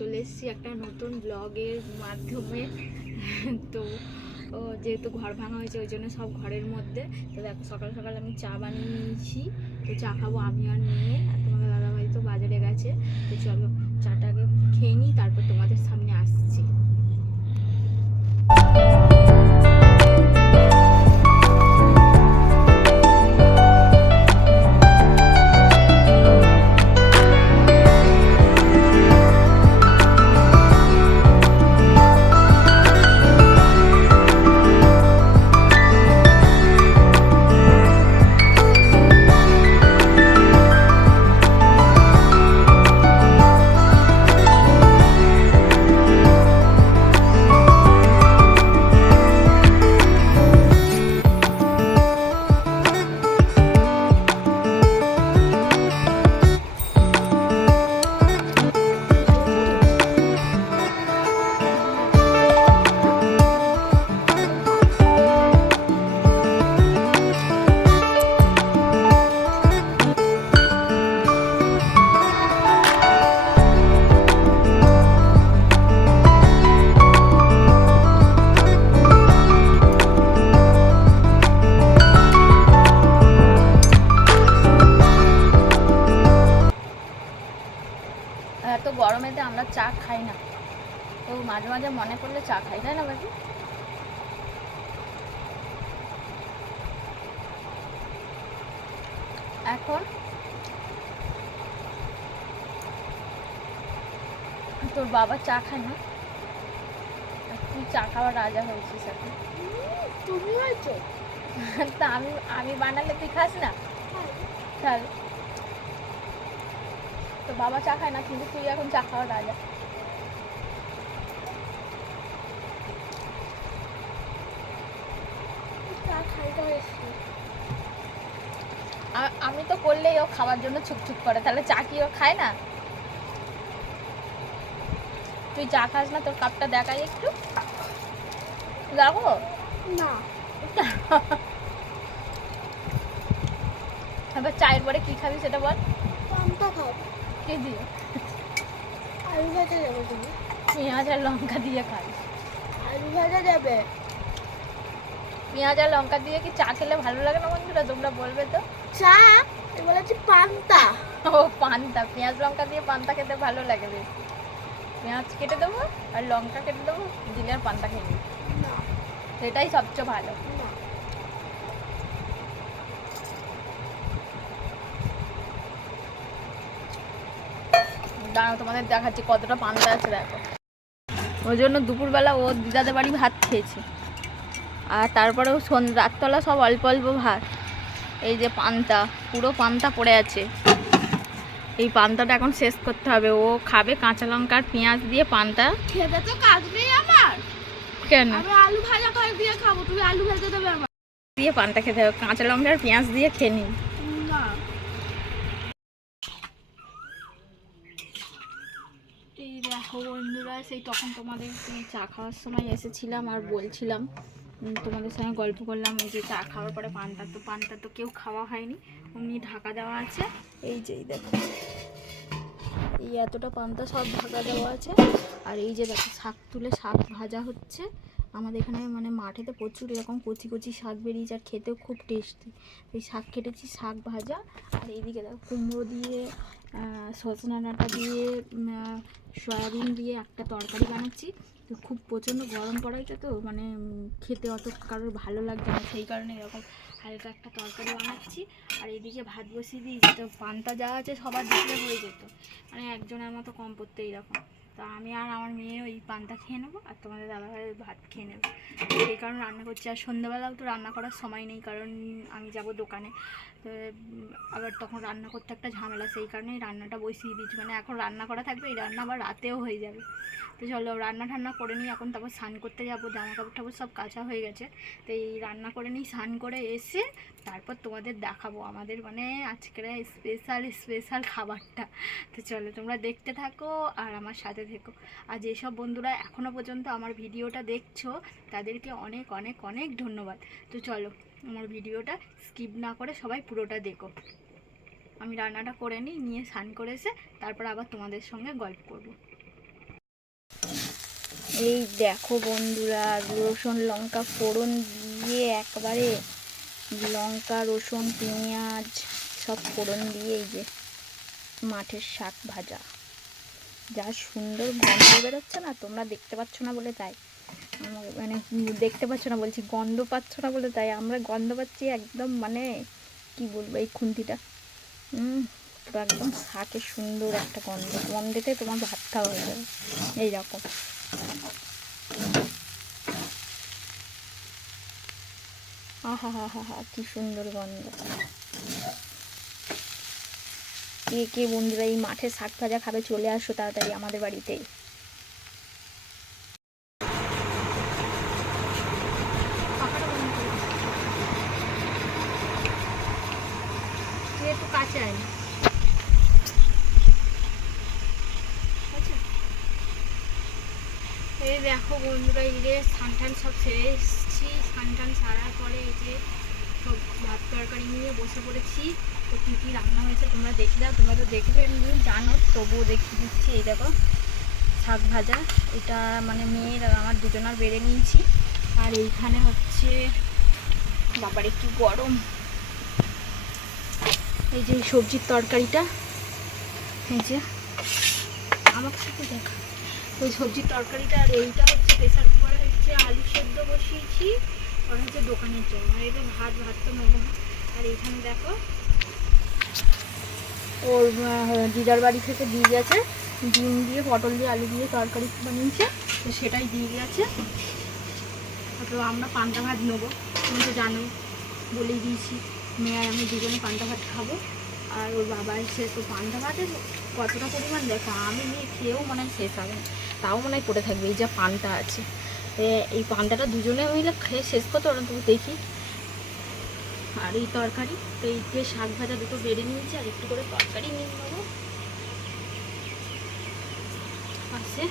চলে এসেছি একটা নতুন ব্লগের মাধ্যমে। তো যেহেতু ঘর ভাঙা হয়েছে ওই জন্য সব ঘরের মধ্যে। তো দেখো সকাল সকাল আমি চা বানিয়ে নিয়েছি, তো চা খাবো আমি আর মেয়ে। আর তোমাদের দাদাভাই তো বাজারে গেছে। তো চলো চাটাকে খেয়ে নিই, তারপর তোমাদের সামনে আসছি। এত গরমেতে আমরা চা খাই না, তো মাঝে মাঝে মনে পড়লে চা খাই, তাই না বাকি? এখন তোর বাবা চা খায় না, তুই চা খাওয়ার রাজা হয়েছিস এখন। তুমি হয়েছো? তা আমি বানালে তুই খাস না? তাহলে তো বাবা চা খায় না, কিন্তু তুই এখন চা খাওয়ার রাজা। আমি তো করলেই ও খাওয়ার জন্য ছুকছুক করে, তাহলে চা কি ও খায় না? তুই চা খাস না, তোর কাপটা দেখাই একটু, দেখো না। এবার চায়ের পরে কি খাবি সেটা বল। পান্তা খাও। কি দিয়ে? আলু ভাজা যাবে তুমি? পেঁয়াজ আর লঙ্কা দিয়ে খাই। আলু ভাজা যাবে। পেঁয়াজ আর লঙ্কা দিয়ে কি চা খেলে ভালো লাগে না বন্ধুরা? তোমরা বলবে তো। চা এবার হচ্ছে পান্তা। ও পান্তা, পেঁয়াজ লঙ্কা দিয়ে পান্তা খেতে ভালো লাগে বেশ। পেঁয়াজ কেটে দেবো আর লঙ্কা কেটে দেবো, দিলে আর পান্তা খেয়ে নিই, না সেটাই সবচেয়ে ভালো। না। দাঁড়াও তোমাদের দেখাচ্ছি কতটা পান্তা আছে, দেখো। ওই জন্য দুপুরবেলা ও দিদাদের বাড়ি ভাত খেয়েছে, আর তারপরেও রাততলা সব অল্প অল্প ভাত। এই যে পান্তা, পুরো পান্তা পড়ে আছে। এই পান্তাটা এখন শেষ করতে হবে। ও খাবে কাঁচা লঙ্কা আর পেঁয়াজ দিয়ে পান্তা। খেতে তো কাজ নেই আমার। কেন? আমি আলু ভাজা করে দিয়ে খাবো, তুমি আলু ভাজা দেবে আমার দিয়ে পান্তা খেতে হবে, কাঁচা লঙ্কা আর পেঁয়াজ দিয়ে খেয়ে নিই। না। এই দেখো বন্ধুরা, সেই তখন তোমাদের চা খাওয়ার সময় এসেছিলাম আর বলছিলাম, তোমাদের সঙ্গে গল্প করলাম। এই যে চা খাওয়ার পরে পান্তা তো কেউ খাওয়া হয়নি, অমনি ঢাকা দেওয়া আছে। এই যে দেখো, এই এতটা পান্তা সব ঢাকা দেওয়া আছে। আর এই যে দেখো শাক তুলে শাক ভাজা হচ্ছে। আমাদের এখানে মানে মাঠেতে প্রচুর এরকম কচি কচি শাক বেরিয়েছে, আর খেতেও খুব টেস্টি। এই শাক কেটেছি, শাক ভাজা। আর এইদিকে দেখো কুমড়ো দিয়ে সজনা ডাঁটা দিয়ে সয়াবিন দিয়ে একটা তরকারি বানাচ্ছি। তো খুব প্রচণ্ড গরম পড়াইছে, তো মানে খেতে অত কারোর ভালো লাগছে না, সেই কারণে এরকম হালকা একটা তরকারি বানাচ্ছি। আর এইদিকে ভাত বসিয়ে দিয়েছি। তো পান্তা যা আছে সবার দিকে হয়ে যেত, মানে একজনের মতো কম পড়তে এইরকম। তো আমি আর আমার মেয়ে ওই পান্তা খেয়ে নেবো, আর তোমাদের দাদাভাই ভাত খেয়ে নেবো। সেই কারণে রান্না করছি। আর সন্ধ্যাবেলাও তো রান্না করার সময় নেই, কারণ আমি যাব দোকানে। তো আবার তখন রান্না করতে একটা ঝামেলা, সেই কারণেই রান্নাটা বসিয়ে দিচ্ছি। মানে এখন রান্না করা থাকবে, এই রান্না আবার রাতেও হয়ে যাবে। তো চলো রান্না ঠান্না করে নিই, এখন তারপর স্নান করতে যাবো। জামা কাপড় টাপড় সব কাচা হয়ে গেছে, তো এই রান্না করে নিই। স্নান করে এসে তারপর তোমাদের দেখাবো আমাদের মানে আজকের স্পেশাল খাবারটা। তো চলো তোমরা দেখতে থাকো আর আমার সাথে থেকো। আর যেসব বন্ধুরা এখনও পর্যন্ত আমার ভিডিওটা দেখছো তাদেরকে অনেক অনেক অনেক ধন্যবাদ। তো চলো আমার ভিডিওটা স্কিপ না করে সবাই পুরোটা দেখো। আমি রান্নাটা করে নিই, নিয়ে স্নান করে এসে তারপর আবার তোমাদের সঙ্গে গল্প করবো। এই দেখো বন্ধুরা, রসুন লঙ্কা ফোড়ন দিয়ে একবারে লঙ্কা রসুন পেঁয়াজ সব ফোড়ন দিয়ে এই যে মাঠের শাক ভাজা, যা সুন্দর গন্ধ বেরোচ্ছে না, তোমরা দেখতে পাচ্ছ না বলে তাই, মানে দেখতে পাচ্ছ না বলছি, গন্ধ পাচ্ছ না বলে তাই, আমরা গন্ধ পাচ্ছি একদম, মানে কি বলবো, এই খুন্তিটা পুরো একদম শাকের সুন্দর একটা গন্ধ, গন্ধেতে তোমার ভাত খাওয়া হয়ে যাবে এইরকম। আহা হা হা হা, কি সুন্দর গন্ধ। কে কে বন্ধুরা এই মাঠে শাক ভাজা খাবে চলে আসো তাড়াতাড়ি আমাদের বাড়িতে। একটু কাঁচাই এই দেখো বন্ধুরা, এই যে স্নান টান সব সেরে এসেছি, স্নান টান সারার পরে এই যে সব ভাত তরকারি নিয়ে বসে পড়েছি। তো কী কী রান্না হয়েছে তোমরা দেখে দাও, তোমরা তো দেখবে জানো, তবুও দেখিয়ে দিচ্ছি। এই দেখো শাক ভাজা, এটা মানে মেয়ের আর আমার দুজনার বেড়ে নিয়েছি। আর এইখানে হচ্ছে বাবার একটু গরম এই যে সবজির তরকারিটা, এই যে আমার সাথে দেখা ওই সবজির তরকারিটা। আর এইটা হচ্ছে প্রেসার কুকারে হচ্ছে আলু সেদ্ধ বসিয়েছি, আর হচ্ছে দোকানের জন্য। আর এটা ভাত তো নেবো না। আর এইখানে দেখো ওর দিদার বাড়ি থেকে দিয়ে গেছে ডিম দিয়ে পটল দিয়ে আলু দিয়ে তরকারি বানিয়েছে, তো সেটাই দিয়ে গেছে। তো আমরা পান্তা ভাত নেবো, তুমি তো জানোই, বলেই দিয়েছি মেয়ে আর আমি দুজনে পান্তা ভাত খাবো। আর ওর বাবা এসে তো পান্তা ভাতের কতটা পরিমাণ দেখো, আমি নিয়ে খেয়েও মনে হয় শেষ হবে না, তাও মনে হয় পড়ে থাকবে। এই যা পান্তা আছে, এই পান্তাটা দুজনে মিলে খেয়ে শেষ করতে ওরা তো দেখি। আর এই তরকারি, তো এই যে শাক ভাজা দুটো বেড়ে নিয়েছি, আর একটু করে তরকারি নিয়ে নেবো পাশে।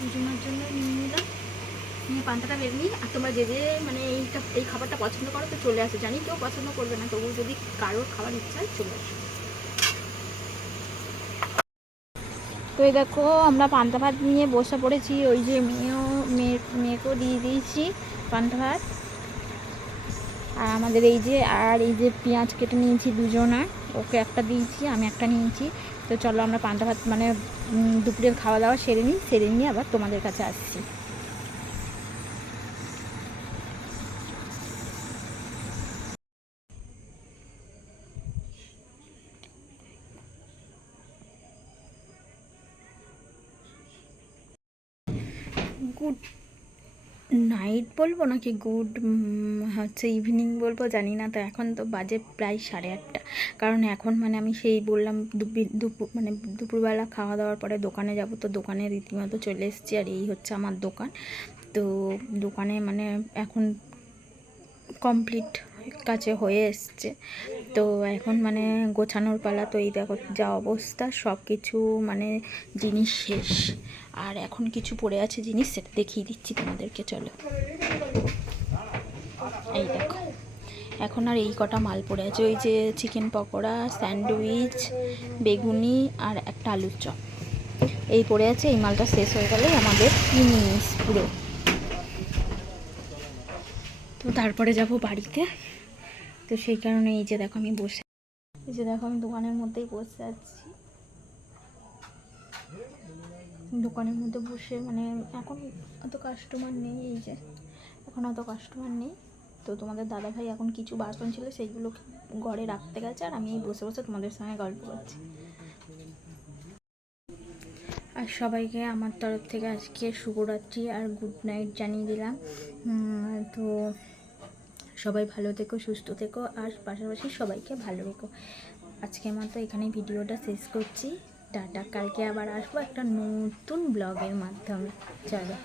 দুজনের জন্য নিয়ে নিলাম, নিয়ে পান্তাটা বের নিই। আর তোমরা যে যে মানে এই খাবারটা পছন্দ করো তো চলে আসো, জানি কেউ পছন্দ করবে না, তবু যদি কারোর খাবার ইচ্ছা হয় চলে আসো। তো এই দেখো আমরা পান্তা ভাত নিয়ে বসে পড়েছি, ওই যে মেয়েকেও দিয়ে দিয়েছি পান্তা ভাত। আর আমাদের এই যে পেঁয়াজ কেটে নিয়েছি দুজনা, ওকে একটা দিয়েছি আমি একটা নিয়েছি। তো চলো আমরা পান্তা ভাত মানে দুপুরের খাওয়া দাওয়া সেরে নিয়ে আবার তোমাদের কাছে আসছি। গুড নাইট বলবো নাকি গুড হচ্ছে ইভিনিং বলবো জানি না। তো এখন তো বাজে প্রায় 8:30, কারণ এখন মানে আমি সেই বললাম দুপুরবেলা খাওয়া দাওয়ার পরে দোকানে যাব, তো দোকানে রীতিমতো চলে এসেছি। আর এই হচ্ছে আমার দোকান, তো দোকানে মানে এখন কমপ্লিট কাছে হয়ে এসছে, তো এখন মানে গোছানোর পালা। তো এই দেখো যা অবস্থা, সব কিছু মানে জিনিস শেষ, আর এখন কিছু পড়ে আছে জিনিস, সেটা দেখিয়ে দিচ্ছি তোমাদেরকে, চলো। এই দেখো এখন আর এই কটা মাল পড়ে আছে, ওই যে চিকেন পকোড়া, স্যান্ডউইচ, বেগুনি আর একটা আলুর চপ, এই পড়ে আছে। এই মালটা শেষ হয়ে গেলেই আমাদের ফিনিশ পুরো। তো তারপরে যাব বাড়িতে, তো সেই কারণে এই যে দেখো আমি বসে, এই যে দেখো আমি দোকানের মধ্যেই বসে আছি, দোকানের মধ্যে বসে মানে এখন অত কাস্টমার নেই, এই যে এখন অত কাস্টমার নেই। তো তোমাদের দাদাভাই এখন কিছু বাসন ছিল সেইগুলো ঘরে রাখতে গেছে, আর আমি বসে বসে তোমাদের সঙ্গে গল্প করছি। আর সবাইকে আমার তরফ থেকে আজকে শুভরাত্রি আর গুড নাইট জানিয়ে দিলাম। তো সবাই ভালো থেকো, সুস্থ থেকো, আর পাশাপাশি সবাইকে ভালো রেখো। আজকের মতো এখানেই ভিডিওটা শেষ করছি, টাটা। কালকে আবার আসবো একটা নতুন ব্লগের মাধ্যমে, চলো।